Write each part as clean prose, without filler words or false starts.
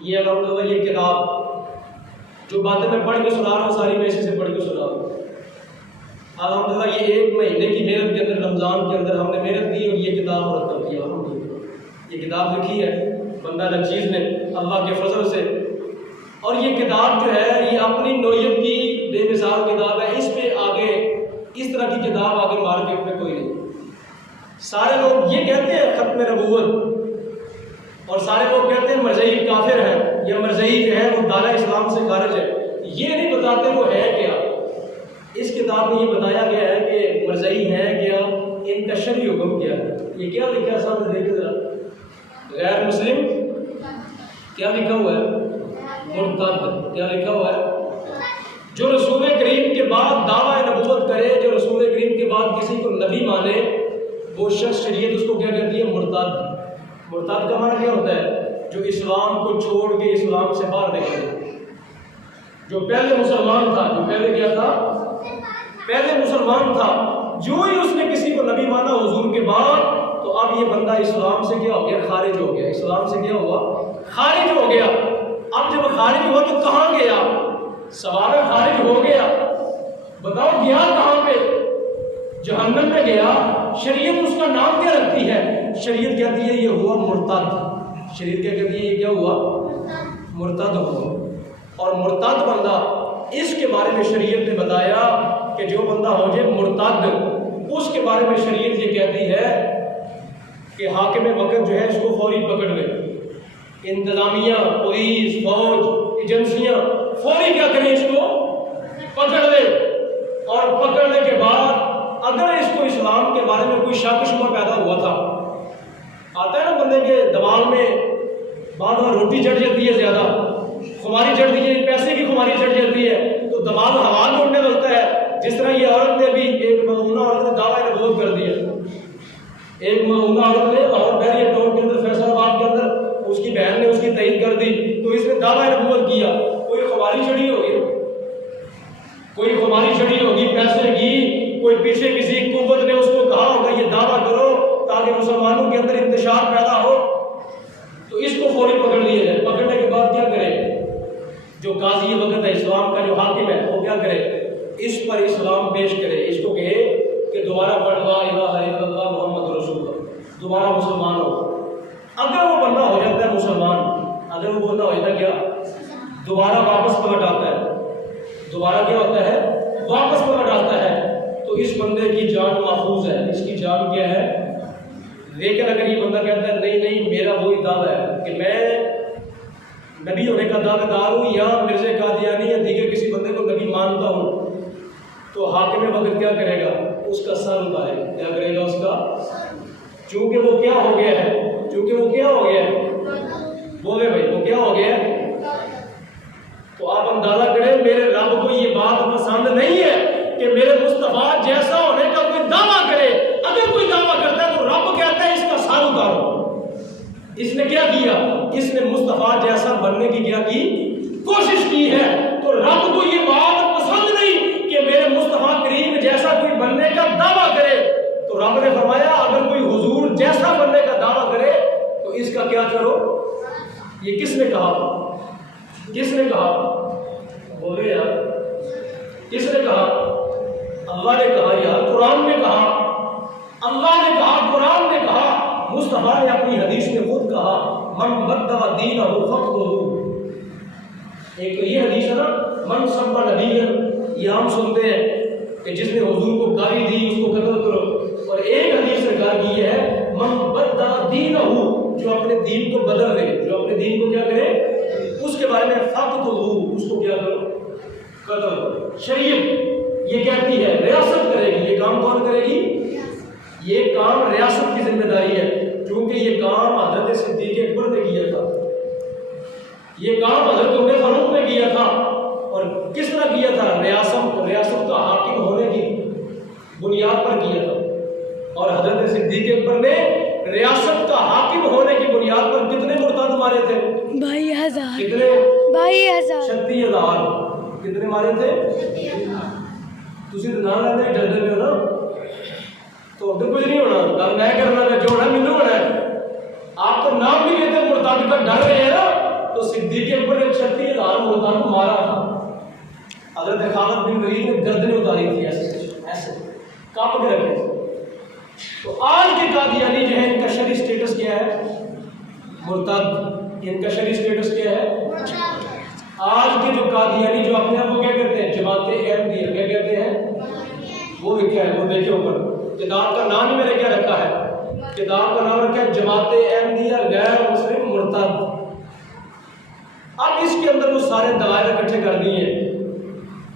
یہ الحمدللہ یہ کتاب جو باتیں میں پڑھ کے سنا رہا ہوں ساری میں اسی سے پڑھ کے سنا رہا ہوں. الحمدللہ یہ 1 مہینے کی محنت کے اندر رمضان کے اندر ہم نے محنت کی اور یہ کتاب مرتب کی. الحمدللہ یہ کتاب لکھی ہے بندہ نچیز نے اللہ کے فضل سے. اور یہ کتاب جو ہے یہ اپنی نوعیت کی بے مثال کتاب ہے. اس پہ آگے اس طرح کی کتاب آگے مارکیٹ میں کوئی نہیں. سارے لوگ یہ کہتے ہیں ختم نبوت اور سارے لوگ کہتے ہیں مرزئی کافر ہے یا مرزئی جو ہے وہ دالہ اسلام سے خارج ہے. یہ نہیں بتاتے وہ ہے کیا. اس کتاب میں یہ بتایا گیا ہے کہ مرزئی ہے کیا, ان کا شرعی حکم کیا ہے. یہ کیا لکھا ہے سامنے دیکھیں ذرا. غیر مسلم کیا لکھا ہوا ہے؟ مرتد. کیا لکھا ہوا ہے؟ جو رسول کریم کے بعد دعویٰ نبوت کرے, جو رسول کریم کے بعد کسی کو نبی مانے, وہ شخص شریعت اس کو کیا کہتی ہے؟ مرتد. مرتد کا معنی کیا ہوتا ہے؟ جو اسلام کو چھوڑ کے اسلام سے باہر نکلے. جو پہلے مسلمان تھا, جو پہلے کیا تھا؟ پہلے مسلمان تھا, جو ہی اس نے کسی کو نبی مانا حضور کے بعد, تو اب یہ بندہ اسلام سے کیا ہو گیا؟ خارج ہو گیا. اسلام سے کیا ہوا؟ خارج ہو گیا. اب جب خارج ہوا تو کہاں گیا؟ سوال ہے خارج ہو گیا, بتاؤ گیا کہاں پہ؟ جہنم میں گیا. شریعت اس کا نام کیا رکھتی ہے؟ شریعت کہتی ہے یہ ہوا مرتد. شریعت کیا کہتی ہے؟ یہ کیا ہوا؟ مرتد ہوا. اور مرتد بندہ, اس کے بارے میں شریعت نے بتایا کہ جو بندہ ہو جائے مرتد, اس کے بارے میں شریعت یہ کہتی ہے کہ حاکم وقت جو ہے اس کو فوری پکڑ لے. انتظامیہ, پولیس, فوج, ایجنسیاں فوری کیا کریں؟ اس کو پکڑ لے. اور پکڑنے کے بعد اگر اس کو اسلام کے بارے میں کوئی شک شبہ پیدا ہوا تھا, آتا ہے نا بندے کے دماغ میں بعد میں روٹی چڑھ جاتی ہے, زیادہ خماری چڑھ جاتی ہے, پیسے کی خماری چڑھ جاتی ہے, تو دماغ ہوا اڑنے لگتا ہے. جس طرح یہ عورت نے بھی, ایک ملعونہ عورت نے دعویٰ نبوت کر دیا. ایک ملعونہ عورت نے لاہور بحریہ ٹاؤن کے اندر, فیصل آباد کے اندر, اس کی بہن نے اس کی تائید کر دی, تو اس نے دعویٰ نبوت کیا. کوئی خماری چڑھی ہوگی, کوئی خماری چڑھی ہوگی پیسے کی, کوئی پیچھے کسی قوت نے اس کو کہا ہوگا یہ دعویٰ کرو تاکہ مسلمانوں کے اندر انتشار پیدا ہو, تو اس کو فوری پکڑ لیا جائے. پکڑنے کے بعد کیا کرے؟ جو قاضی وقت ہے اسلام کا, جو حاکم ہے, وہ کیا کرے؟ اس پر اسلام پیش کرے. اس کو کہے کہ دوبارہ پڑھ لا الہ الا اللہ محمد رسول اللہ, دوبارہ مسلمان ہو. اگر وہ بندہ ہو جاتا ہے مسلمان, اگر وہ بندہ ہو جاتا ہے کیا؟ دوبارہ واپس پلٹ آتا ہے. دوبارہ کیا ہوتا ہے؟ واپس پلٹ آتا ہے. تو اس بندے کی جان محفوظ ہے, اس کی جان کیا ہے؟ لیکن اگر یہ بندہ کہتا ہے نہیں نہیں میرا وہی دعویٰ ہے کہ میں نبی ہونے کا دعوے دار ہوں, یا مرزا قادیانی یا دیگر کسی بندے کو نبی مانتا ہوں, تو حاکم وقت کیا کرے گا؟ اس کا سر اتارے گا. کیا کرے گا؟ اس کا, چونکہ وہ کیا ہو گیا ہے, چونکہ وہ کیا ہو گیا ہے, بولے بھائی وہ کیا ہو گیا ہے. تو آپ اندازہ کریں میرے رب کو یہ بات پسند نہیں ہے کہ میرے مصطفیٰ جیسا ہونے کا کوئی دعویٰ کرے. اگر کوئی دعویٰ کرتا ہے تو رب کہتا ہے اس کا سر اتارو. اس نے کیا کیا؟ اس نے مصطفیٰ جیسا بننے کی کیا کی؟ کوشش کی ہے. تو رب کو یہ بات پسند نہیں کہ میرے مصطفیٰ کریم جیسا کوئی بننے کا دعویٰ کرے. تو رب نے فرمایا اگر کوئی حضور جیسا بننے کا دعویٰ کرے تو اس کا کیا کرو. یہ کس نے کہا؟ کس نے کہا؟ بولے یار, کس نے کہا؟ اللہ نے کہا یار, قرآن نے کہا, اللہ نے کہا, قرآن نے کہا, مصطفیٰ نے اپنی حدیث میں خود کہا من بدل دینہ فقتلوہ. ایک تو یہ حدیث ہے نا من سب نبی, یہ ہم سنتے ہیں کہ جس نے حضور کو گالی دی اس کو قتل کرو. اور ایک حدیث سرکار کی یہ ہے من بدل دینہ, جو اپنے دین کو بدل دے, جو اپنے دین کو کیا کرے, اس کے بارے میں فقتلوہ, اس کو کیا کرو؟ قتل کرو. شریعت یہ کہتی ہے ریاست کرے گی. یہ کام کون کرے گی؟ یہ کام ریاست کی ذمہ داری ہے, کیونکہ یہ کام حضرت صدیق اکبر نے کیا تھا, یہ کام حضرت عمر فاروق نے کیا تھا. اور کس طرح کیا تھا؟ ریاست کا حاکم ہونے کی بنیاد پر کیا تھا. اور حضرت صدیق اکبر نے ریاست کا حاکم ہونے کی بنیاد پر کتنے مرتد مارے تھے؟ 22,000. کتنے؟ 22,000. 36,000. کتنے مارے تھے؟ تسی تو نام لیتے ہیں ڈردے میں ہو نا, تو ادھر کچھ نہیں ہونا, کام میں کرنا ہے, جو ہونا مینوں ہونا ہے. آپ تو نام بھی لیتے مرتد مرتد کا ڈر رہے ہیں نا، تو صدیق اکبر نے 36,000 مرتد کو مارا تھا. حضرت خالد بن ولید نے گردنیں اتاری تھی ایسے کاپ کے رکھے تھے. تو آج کے قادیانی جو ہے ان کا شرعی سٹیٹس کیا ہے؟ مرتد. ان کا شرعی سٹیٹس کیا ہے؟ آج کے جو قادیانی جو اپنے آپ کو کیا کہتے ہیں؟ جماعت احمدیہ. کیا کہتے ہیں؟ وہ بھی کیا ہے؟ وہ دیکھیں اوپر کتاب کا نام ہی میں نے کیا رکھا ہے؟ کتاب کا نام رکھا ہے جماعت احمدیہ غیر مسلم مرتد. اب اس کے اندر وہ سارے دلائل اکٹھے کر دیے ہیں.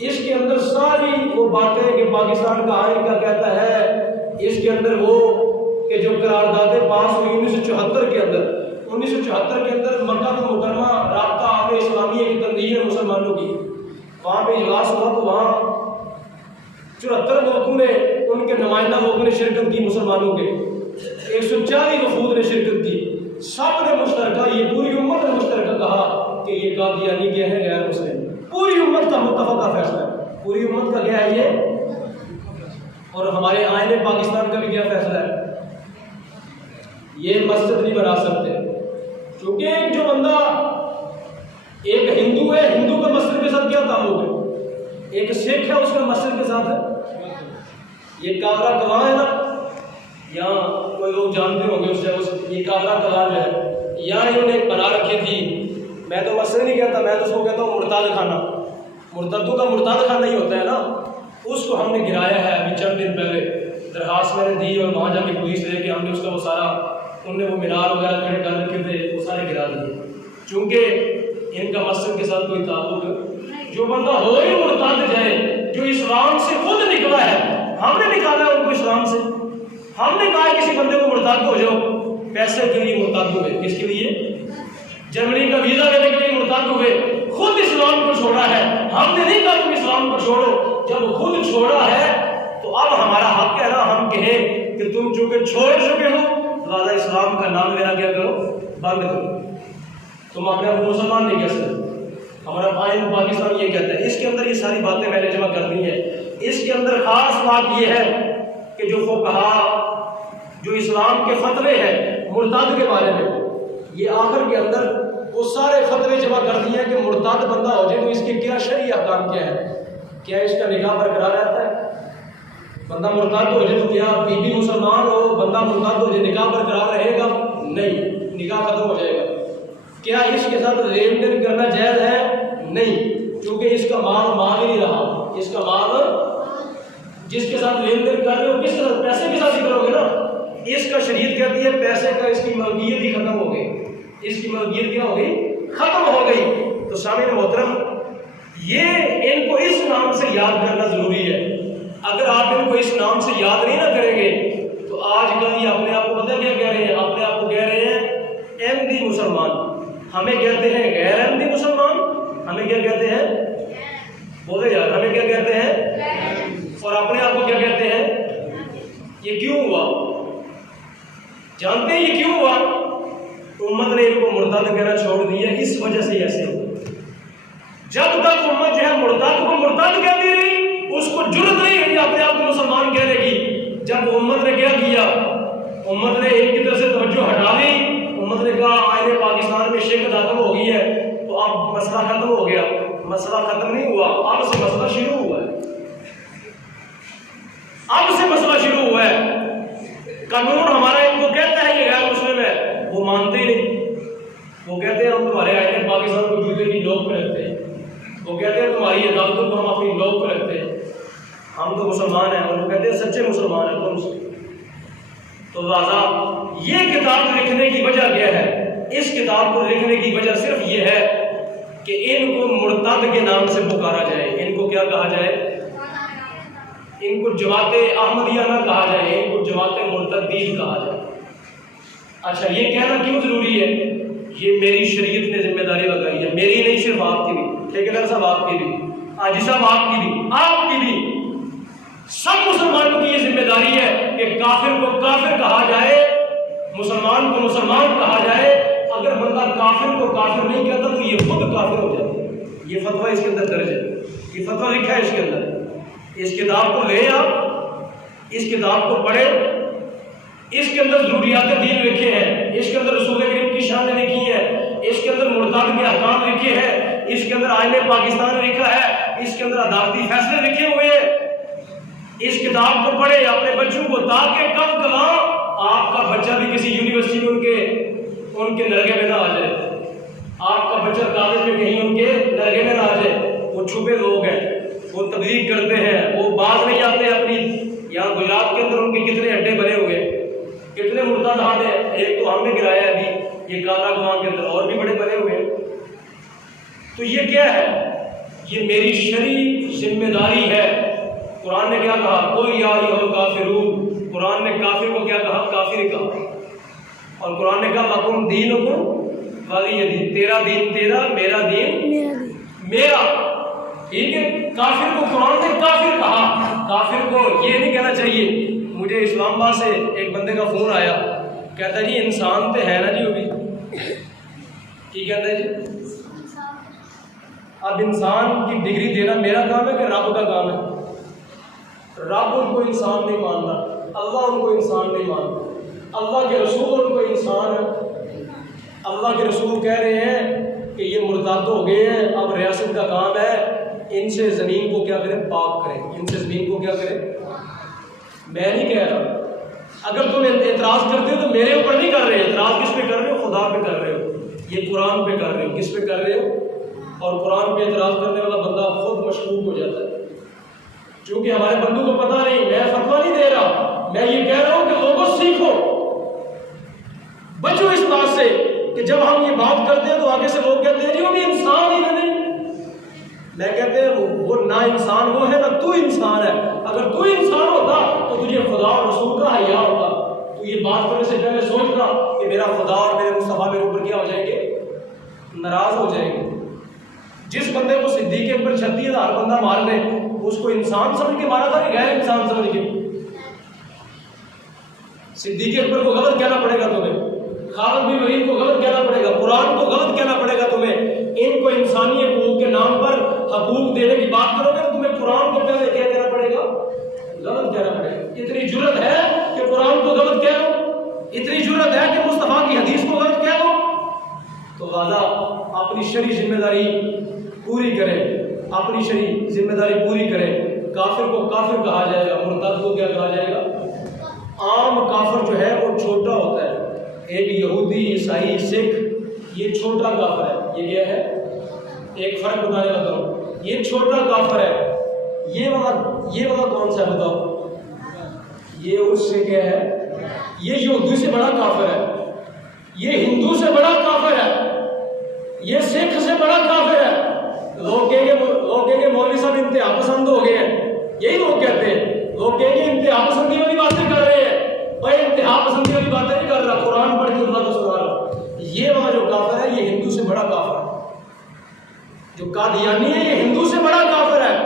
اس کے اندر ساری وہ باتیں کہ پاکستان کا آئین کا کہتا ہے، اس کے اندر وہ کہ جو قراردادیں پاس ہوئی 1974 کے اندر، 1974 کے اندر مکہ مکرمہ رابطہ عالم اسلامیہ کی تنظیم ہے مسلمانوں کی، وہاں پہ اجلاس ہوا تو وہاں 74 ملکوں نے ان کے نمائندہ لوگوں نے شرکت کی، مسلمانوں کے 140 وفود نے شرکت کی. سب نے مشترکہ، یہ پوری امت نے مشترکہ کہا کہ یہ قادیانی کیا ہے؟ غیر مسلم. پوری امت کا متفقہ فیصلہ ہے. پوری امت کا کیا ہے یہ؟ اور ہمارے آئین پاکستان کا بھی کیا فیصلہ ہے؟ یہ مسجد نہیں بنا سکتے، کیونکہ ایک جو بندہ ایک ہندو ہے، ہندو کا مسجد کے ساتھ کیا تعلق ہے؟ ایک سکھ ہے، اس کا مسجد کے ساتھ ہے. یہ کاغرہ کلاں ہے نا، یہاں کوئی لوگ جانتے ہوں گے اس یہ کاغرہ کلاں جو ہے یہاں انہوں نے بنا رکھی تھی. میں تو مسجد نہیں کہتا، میں تو اس کو کہتا ہوں مرتد خانہ. مرتدوں کا مرتد خانہ ہی ہوتا ہے نا. اس کو ہم نے گرایا ہے ابھی چند دن پہلے، درخواست میں نے دی اور وہاں جا کے پولیس لے کے ہم نے اس کا وہ سارا، انہوں نے وہ مینار وغیرہ کھڑے کر رکھے تھے وہ سارے گرا دیے، چونکہ ان کا مسجد کے ساتھ کوئی تعلق ہے. جو بندہ ہو ہی مرتد جائے، جو اسلام سے خود نکلا ہے، ہم نے نکالا ہے ان کو اسلام سے. ہم نے کہا کسی بندے کو مرتد ہو جاؤ، پیسے کے لیے مرتد ہوئے. کس کے لیے؟ جرمنی کا ویزا لینے کے لیے مرتد ہوئے. خود اسلام کو چھوڑا ہے. ہم نے نہیں کہا تم اسلام کو چھوڑو. جب خود چھوڑا ہے تو اب ہمارا حق ہے نا ہم کہیں کہ تم چونکہ چھوڑ چکے ہو لہٰذا اسلام کا نام لینا کیا کرو؟ بند کرو. تم اپنے آپ کو مسلمان نہیں کہہ سکتے. ہمارا آئین پاکستان یہ کہتا ہے. اس کے اندر یہ ساری باتیں میں نے جمع کر دی ہیں. اس کے اندر خاص بات یہ ہے کہ جو فقہا جو اسلام کے فتوے ہیں مرتد کے بارے میں، یہ آخر کے اندر وہ سارے فتوے جمع کر دیے ہیں کہ مرتد بندہ ہو جائے تو اس کے کیا شرعی احکام کیا ہے. کیا اس کا نکاح برقرار رہتا ہے؟ بندہ مرتد ہو جائے تو کیا بی مسلمان ہو، بندہ مرتد ہو جائے نکاح برقرار رہے گا؟ نہیں، نکاح ختم ہو جائے گا. کیا اس کے ساتھ لین دین کرنا جائز ہے؟ نہیں، کیونکہ اس کا مال ہی نہیں رہا. اس کا مال جس کے ساتھ لین دین کر رہے ہو کس کے ساتھ؟ پیسے کے ساتھ ہی کرو گے نا. اس کا شریعت کہتی ہے پیسے کا اس کی ملکیت ہی ختم ہو گئی. اس کی ملکیت کیا ہو گئی؟ ختم ہو گئی. تو سامعین محترم، یہ ان کو اس نام سے یاد کرنا ضروری ہے. اگر آپ ان کو اس نام سے یاد نہیں نہ کریں گے تو آج کل یہ اپنے آپ کو پتہ کیا کہہ رہے ہیں؟ اپنے آپ کو کہہ رہے ہیں احمدی مسلمان. ہمیں کہتے ہیں غیر احمدی مسلمان. ہمیں کیا کہتے ہیں؟ بولے یار، ہمیں کیا کہتے ہیں؟ اور اپنے آپ کو کیا کہتے ہیں؟ یہ کیوں ہوا؟ جانتے ہیں یہ کیوں ہوا؟ امت نے ان کو مرتد کہنا چھوڑ دیا، اس وجہ سے ایسے ہو. جب تک امت جو ہے مرتد کو مرتد کہتی رہی، اس کو جرت نہیں رہی اپنے آپ کو مسلمان کہنے کی. جب امت نے کیا کیا؟ امت نے ایک کی طرف سے توجہ ہٹا لی. امت نے کہا آئین پاکستان میں شرک داخل ہو گئی ہے تو اب مسئلہ ختم ہو گیا. مسئلہ ختم نہیں ہوا، اب سے مسئلہ شروع ہوا ہے. اب سے مسئلہ شروع ہوا ہے. قانون ہمارا ان کو کہتا ہے کہ غیر مسلم ہے، وہ مانتے ہی نہیں. وہ کہتے ہیں ہم تمہارے آئین پاکستان کو جوتے کی نوک پہ رکھتے ہیں. وہ کہتے ہیں تمہاری عدالتوں کو ہم اپنی نوک پہ رکھتے ہیں. ہم تو مسلمان ہیں، اور وہ کہتے ہیں سچے مسلمان ہیں تم سے. تو لہٰذا یہ کتاب لکھنے کی وجہ کیا ہے؟ اس کتاب کو لکھنے کی وجہ صرف یہ ہے کہ ان کو مرتد کے نام سے پکارا جائے. ان کو کیا کہا جائے؟ ان کو جماعت احمدیہ نہ کہا جائے، ان کو جماعت مرتدین کہا جائے. اچھا، یہ کہنا کیوں ضروری ہے؟ یہ میری شریعت نے ذمہ داری لگائی ہے. میری نہیں، صرف آپ کی بھی، ٹھیکیدار صاحب آپ کی بھی، حاجی صاحب آپ کی بھی، آپ کی بھی، سب مسلمانوں کی یہ ذمہ داری ہے کہ کافر کو کافر کہا جائے، مسلمان کو مسلمان کہا جائے. اگر بندہ کافر کو کافر نہیں کہتا تو یہ خود کافر ہو جاتا ہے. یہ فتویٰ اس کے اندر درج ہے، یہ فتویٰ لکھا ہے اس کے اندر. اس کتاب کو لے آپ، اس کتاب کو پڑھیں. اس کے اندر ضروریات دین لکھے ہیں، اس کے اندر رسول کریم کی شان لکھی ہے. اس کے اندر مرتد کے احکام لکھے ہیں، اس کے اندر آئین پاکستان لکھا ہے، اس کے اندر عدالتی فیصلے لکھے ہوئے ہیں۔ اس کتاب کو پڑھے اپنے بچوں کو، تاکہ کم کماں آپ کا بچہ بھی کسی یونیورسٹی میں ان کے نرگے میں نہ آ جائے، آپ کا بچہ کالج میں کہیں ان کے نرگے میں نہ آ جائے۔ وہ چھپے لوگ ہیں، وہ تبلیغ کرتے ہیں، وہ باز نہیں آتے اپنی۔ یہاں گجرات کے اندر ان کے کتنے اڈے بنے ہوئے، کتنے مرتد ہاتھ ہیں، ایک تو ہم نے گرایا ہے ابھی یہ کالا گوان کے اندر، اور بھی بڑے بنے ہوئے ہیں۔ تو یہ کیا ہے؟ یہ میری شرعی ذمہ داری ہے۔ قرآن نے کیا کہا؟ کوئی یا ایھا الکافرون، قرآن نے کافر کو کیا کہا؟ کافر کہا۔ اور قرآن نے کہا لکم دینکم ولی دین، تیرا دین تیرا، میرا دین میرا۔ ٹھیک ہے، کافر کو قرآن نے کافر کہا۔ کافر کو یہ نہیں کہنا چاہیے۔ مجھے اسلام آباد سے ایک بندے کا فون آیا، کہتا ہے جی انسان تو ہے نا جی، وہ بھی کی کہتا ہے جی؟ اب انسان کی ڈگری دینا میرا کام ہے کہ رب کا کام ہے؟ رب ان کو انسان نہیں مانتا، اللہ ان کو انسان نہیں مانتا، اللہ کے رسول ان کو انسان ہے۔ اللہ کے رسول کہہ رہے ہیں کہ یہ مرتد ہو گئے ہیں، اب ریاست کا کام ہے ان سے زمین کو کیا کریں؟ پاک کریں، ان سے زمین کو کیا کریں؟ میں نہیں کہہ رہا، اگر تم اعتراض کرتے ہو تو میرے اوپر نہیں کر رہے، اعتراض کس پہ کر رہے ہو؟ خدا پہ کر رہے ہو، یہ قرآن پہ کر رہے ہو۔ کس پہ کر رہے ہو؟ اور قرآن پہ اعتراض کرنے والا بندہ خود مشکوک ہو جاتا ہے، چونکہ ہمارے بندوں کو پتہ نہیں۔ میں فتویٰ نہیں دے رہا، میں یہ کہہ رہا ہوں کہ لوگوں سیکھو، بچو اس بات سے کہ جب ہم یہ بات کرتے ہیں تو آگے سے لوگ کہتے ہیں جی وہ بھی انسان ہی نہیں۔ میں کہتے ہیں وہ نہ انسان وہ ہے نہ تو انسان ہے۔ اگر تو انسان ہوتا تو تجھے خدا اور رسول کا حیا ہوتا۔ تو یہ بات کرنے سے پہلے سوچنا کہ میرا خدا اور میرے مصطفیٰ میرے اوپر کیا ہو جائیں گے؟ ناراض ہو جائیں گے۔ جس بندے کو صدیق کے اوپر 36,000 بندہ مار لے، اس کو انسان سمجھ کے مارا تھا کہ غیر انسان سمجھ کے؟ صدیق کے اوپر کو غلط کہنا پڑے گا تمہیں، خالد بن ولید کو غلط کہنا پڑے گا، قرآن کو غلط کہنا پڑے گا تمہیں۔ ان کو انسانی حقوق کے نام پر حقوق دینے کی بات کرو گے تو تمہیں قرآن کو پہلے کیا کہنا پڑے گا؟ غلط کہنا پڑے گا۔ اتنی جرت ہے کہ قرآن کو غلط کہہ لو، اتنی جرت ہے کہ مصطفیٰ کی حدیث کو غلط کہہ لو۔ تو لہٰذا اپنی شرعی ذمہ داری پوری کریں، اپنی شرعی ذمہ داری پوری کریں۔ کافر کو کافر کہا جائے گا، مرتد کو کیا کہا جائے گا؟ عام کافر جو ہے وہ چھوٹا ہوتا ہے، ایک یہودی، عیسائی، سکھ یہ چھوٹا کافر ہے۔ یہ کیا ہے؟ ایک فرق بتانے لگا ہوں، یہ چھوٹا کافر ہے۔ یہ والا کون سا ہے بتاؤ؟ یہ اس سے کیا ہے؟ یہ یہودی سے بڑا کافر ہے، یہ ہندو سے بڑا کافر ہے، یہ سکھ سے بڑا کافر ہے۔ لوگ کہیں گے مولوی صاحب انتہا پسند ہو گئے ہیں، یہی لوگ کہتے ہیں۔ لوگ کہیں گے انتہا پسندی والی باتیں کر رہے ہیں، بھائی انتہا پسندی والی باتیں نہیں کر رہا، قرآن پڑھ کے اللہ کو سنا رہا۔ یہ والا جو کافر ہے یہ ہندو سے بڑا کافر ہے، جو قادیانی ہے یہ ہندو سے بڑا کافر ہے،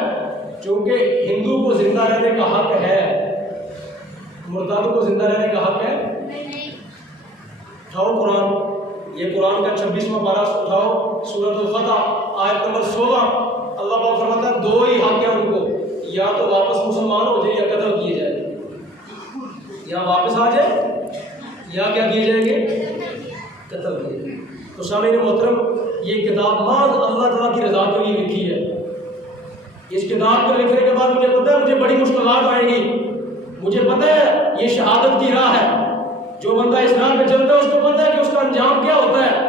چونکہ ہندو کو زندہ رہنے کا حق ہے، مرتد کو زندہ رہنے کا حق ہے؟ اٹھاؤ قرآن، یہ قرآن کا 26واں پارہ اٹھاؤ، سورۃ الفتح آیت نمبر 16۔ اللہ پاک فرماتا ہے دو ہی حق ہے ان کو، یا تو واپس مسلمان ہو جائے یا قتل کیے جائے، یا واپس آ جائے یا کیا کیے جائیں گے؟ قتل کیے جائیں۔ تو سامعین محترم، یہ کتاب بعض اللہ تعالیٰ کی رضا کے لیے لکھی ہے۔ اس کتاب کو لکھنے کے بعد مجھے پتہ ہے مجھے بڑی مشکلات آئیں گی، مجھے پتہ ہے یہ شہادت کی راہ ہے، جو بندہ اس راہ پہ چلتا ہے اس کو پتہ ہے کہ اس کا انجام کیا ہوتا ہے۔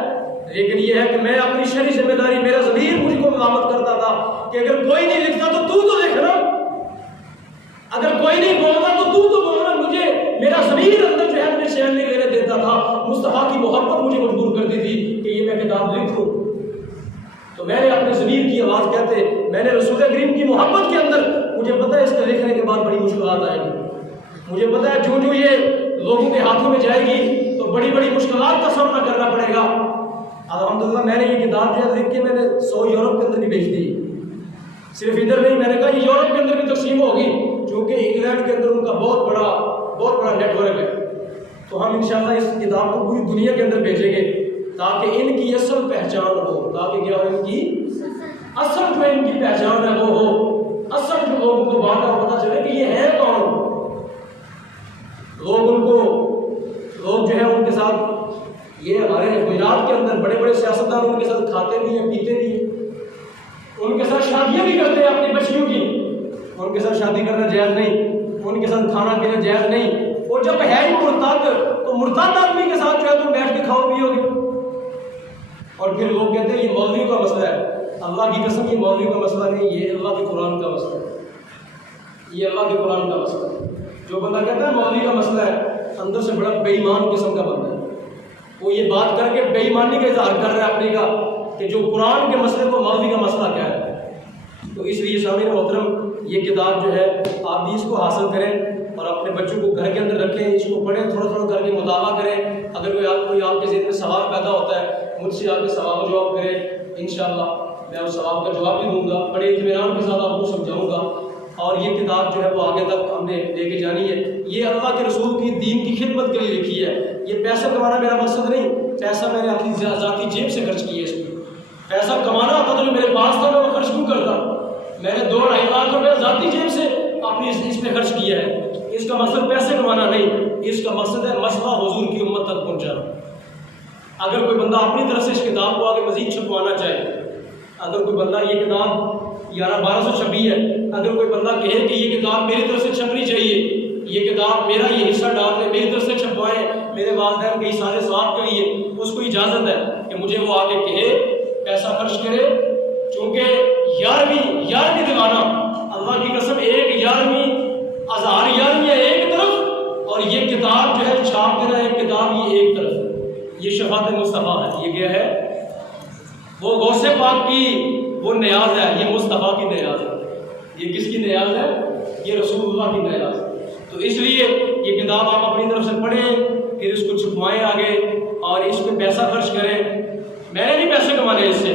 لیکن یہ ہے کہ میں اپنی شرعی ذمہ داری، میرا ضمیر مجھ کو ملامت کرتا تھا کہ اگر کوئی نہیں لکھتا تو لکھنا، اگر کوئی نہیں بولنا تو بولنا۔ مجھے میرا ضمیر اندر جو ہے مجھے چین نہیں لینے دیتا تھا، مصطفیٰ کی محبت مجھے مجبور کرتی تھی کہ یہ میں کتاب لکھوں۔ تو میں نے اپنے ضمیر کی آواز کہتے، میں نے رسول کریم کی محبت کے اندر، مجھے پتہ ہے اس کے لکھنے کے بعد بڑی مشکلات آئیں گی، مجھے پتہ ہے جو یہ لوگوں کے ہاتھوں میں جائے گی تو بڑی بڑی مشکلات کا سامنا کرنا پڑے گا۔ الحمدللہ میں نے یہ کتاب جو لکھ کے میں نے 100 یورپ کے اندر بھی بھیج دی، صرف ادھر نہیں، میں نے کہا یہ یورپ کے اندر بھی تقسیم ہوگی، کیونکہ انگلینڈ کے اندر ان کا بہت بڑا نیٹ ورک ہے۔ تو ہم انشاءاللہ اس کتاب کو پوری دنیا کے اندر بھیجیں گے تاکہ ان کی اصل پہچان ہو، تاکہ کیا ہو؟ ان کی اصل جو ان کی پہچان ہے وہ ہو، اصل جو لوگوں کو بات کا پتہ چلے کہ یہ ہے کون۔ لوگ جو ہے ان کے ساتھ، یہ ہمارے گجرات کے اندر بڑے بڑے سیاستدان مثلا ان کے ساتھ کھاتے بھی ہیں پیتے بھی ہیں، ان کے ساتھ شادیاں بھی کرتے ہیں اپنی بچیوں کی، ان کے ساتھ شادی کرنا جائز نہیں، ان کے ساتھ کھانا پینا جائز نہیں، اور جب ہے ہی مرتد تو مرتد آدمی کے ساتھ جو ہے تم بیٹھ کے کھاؤ پیو گے۔ اور پھر لوگ کہتے ہیں یہ مولوی کا مسئلہ ہے، اللہ کی قسم یہ مولوی کا مسئلہ نہیں، یہ اللہ کے قرآن کا مسئلہ ہے، یہ اللہ کے قرآن کا مسئلہ ہے۔ جو بندہ کہتا ہے مولوی کا مسئلہ ہے، اندر سے بڑا بے ایمان قسم کا بندہ ہے، وہ یہ بات کر کے بے ایمانی کا اظہار کر رہا ہے اپنے کا کہ جو قرآن کے مسئلے کو مولوی کا مسئلہ کیا ہے۔ تو اس لیے سامعین محترم یہ کتاب جو ہے آپ بھی اس کو حاصل کریں اور اپنے بچوں کو گھر کے اندر رکھیں، اس کو پڑھیں، تھوڑا تھوڑا کر کے مطالعہ کریں۔ اگر کوئی آپ کے ذہن میں سوال پیدا ہوتا ہے مجھ سے آ کے سوال و جواب کریں، انشاءاللہ میں اس سوال کا جواب بھی دوں گا، بڑے اطمینان کے ساتھ آپ کو سمجھاؤں گا۔ اور یہ کتاب جو ہے وہ آگے تک ہم نے لے کے جانی ہے، یہ اللہ کے رسول کی دین کی خدمت کے لیے لکھی ہے۔ یہ پیسہ کمانا میرا مقصد نہیں، پیسہ میں نے اپنی ذاتی جیب سے خرچ کیا ہے، اس میں پیسہ کمانا ہوتا تو جو میرے پاس تھا میں وہ خرچ کیوں کرتا؟ میں نے 2-2.5 لاکھ روپے ذاتی جیب سے اپنی اس میں خرچ کیا ہے۔ اس کا مقصد پیسے کمانا نہیں، اس کا مقصد ہے مسئلہ حضور کی امت تک پہنچانا۔ اگر کوئی بندہ اپنی طرف سے اس کتاب کو آگے مزید چھپوانا چاہے، اگر کوئی بندہ یہ کتاب 11-1226 ہے، اگر کوئی بندہ کہے کہ یہ کتاب میری طرف سے چھپنی چاہیے، یہ کتاب میرا یہ حصہ ڈال دیں، میری طرف سے چھپوائیں میرے والدین کے سارے ثواب کے لیے، اس کو اجازت ہے کہ مجھے وہ آگے کہے، پیسہ خرچ کرے۔ چونکہ 11ویں دیوانہ اللہ کی قسم 11 ہزار 11 ایک طرف، اور یہ کتاب جو ہے چھاپ دینا ایک کتاب یہ ایک طرف، یہ شفاعت مصطفیٰ ہے۔ یہ کیا ہے؟ وہ غوث پاک کی وہ نیاز ہے، یہ مصطفیٰ کی نیاز ہے۔ یہ کس کی نیاز ہے؟ یہ رسول اللہ کی نیاز ہے۔ تو اس لیے یہ کتاب آپ اپنی طرف سے پڑھیں، پھر اس کو چھپوائیں آگے اور اس پہ پیسہ خرچ کریں۔ میں نے نہیں پیسے کمانے اس سے،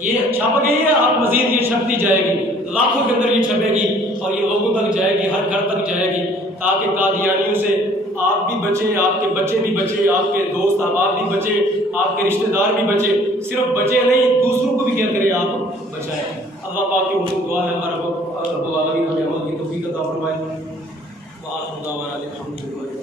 یہ چھپ گئی ہے، آپ مزید یہ چھپتی جائے گی، لاکھوں کے اندر یہ چھپے گی اور یہ لوگوں تک جائے گی، ہر گھر تک جائے گی، تاکہ قادیانیوں سے آپ بھی بچیں، آپ کے بچے بھی بچے، آپ کے دوست احباب بھی بچے، آپ کے رشتہ دار بھی بچے، صرف بچے نہیں دوسروں کو بھی کیا کریں آپ بچائیں۔ اللہ پاک کے حضور دعا ہے رب العالمین ہمیں عمل کی توفیق عطا فرمائے۔ وآخر دعوانا الحمدللہ۔